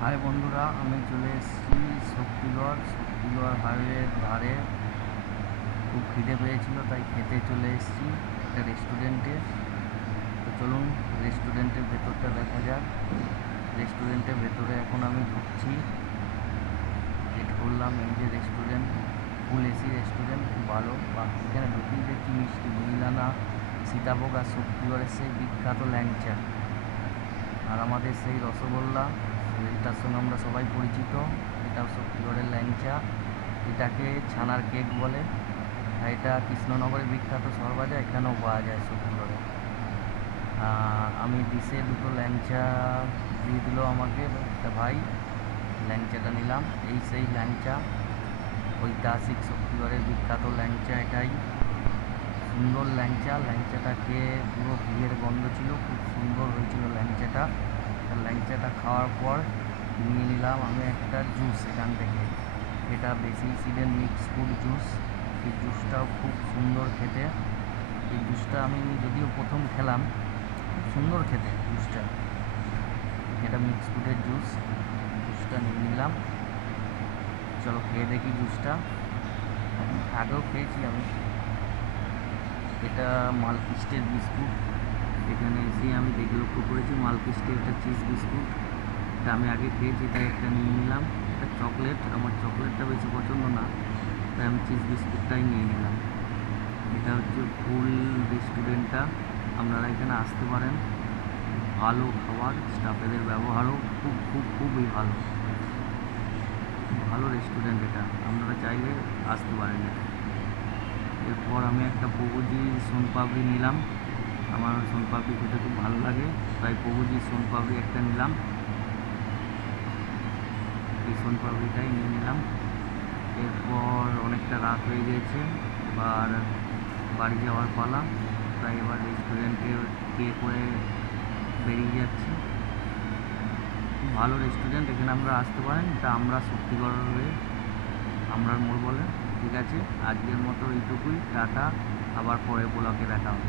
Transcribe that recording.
High বন্ধুরা, আমি চলে এসেছি শক্তিগড় হাইওয়ের ধারে। খুব খিদে পেয়েছিল, তাই খেতে চলে এসেছি একটা রেস্টুরেন্টে। তো চলুন রেস্টুরেন্টের ভেতরটা দেখা যাক। রেস্টুরেন্টের ভেতরে এখন আমি ঢুকছি। গেট করলাম। এই যে রেস্টুরেন্ট, ফুল এসি রেস্টুরেন্ট, খুব ভালো। এখানে ঢুকেই দেখছি মিষ্টি মিহিদানা, সীতাভোগ আর শক্তিগড়ের সেই বিখ্যাত ল্যাংচা, আর আমাদের সেই রসগোল্লা, এটার সঙ্গে আমরা সবাই পরিচিত। এটাও শক্তিগড়ের ল্যাংচা, এটাকে ছানার কেক বলে। আর এটা কৃষ্ণনগরের বিখ্যাত সরভাজা, এখানেও পাওয়া যায় শক্তিগড়ে। আমি ডিশে দুটো ল্যাংচা দিয়ে দিল আমাকে একটা ভাই। ল্যাংচাটা নিলাম। এই সেই ল্যাংচা, ঐতিহাসিক শক্তিগড়ের বিখ্যাত ল্যাংচা এটাই। সুন্দর ল্যাংচা। ল্যাংচাটা খেয়ে পুরো ঘিয়ের গন্ধ ছিল, খুব সুন্দর হয়েছিল ল্যাংচাটা। ল্যাংচাটা খাওয়ার পর নিয়ে নিলাম আমি একটা জুস এখান থেকে। এটা বেশি সিডের মিক্স ফ্রুট জুস। এই জুসটাও খুব সুন্দর খেতে। এই জুসটা আমি যদিও প্রথম খেলাম, খুব সুন্দর খেতে জুসটা। এটা মিক্স ফ্রুটের জুস। জুসটা নিয়ে নিলাম। চলো খেয়ে দেখি জুসটা। আগেও খেয়েছি আমি। এটা মালকিস্টের বিস্কুট। এখানে এসে আমি লক্ষ্য করেছি মালকিস্টের একটা চিজ বিস্কুট। এটা আমি আগে খেয়েছি, তাই একটা নিয়ে নিলাম। এটা চকলেট, আমার চকলেটটা বেশি পছন্দ না, তাই আমি চিজ বিস্কুটটাই নিয়ে নিলাম। এটা হচ্ছে ফুল রেস্টুরেন্টটা, আপনারা এখানে আসতে পারেন। ভালো খাবার, স্টাফেদের ব্যবহারও খুব খুব খুবই ভালো। ভালো রেস্টুরেন্ট এটা, আপনারা চাইলে আসতে পারেন। এরপর আমি একটা প্রভুজি সোনপাপড়ি নিলাম। আমার সোনপাপড়ি খেতে খুব ভালো লাগে, তাই প্রভুজি সোনপাপড়ি একটা নিলাম। এই সোনপাপড়িটাই নিয়ে নিলাম। এরপর অনেকটা রাত হয়ে গিয়েছে, এবার বাড়ি যাওয়ার পালা। তাই এবার রেস্টুরেন্টে পে করে বেরিয়ে যাচ্ছি। ভালো রেস্টুরেন্ট, এখানে আমরা আসতে পারেন। এটা আমরা শক্তিগড়ে আমরার মোড় বলে। ঠিক আছে, আজকের মতো এইটুকুই। টাটা, আবার পরে ব্লগে দেখা হবে।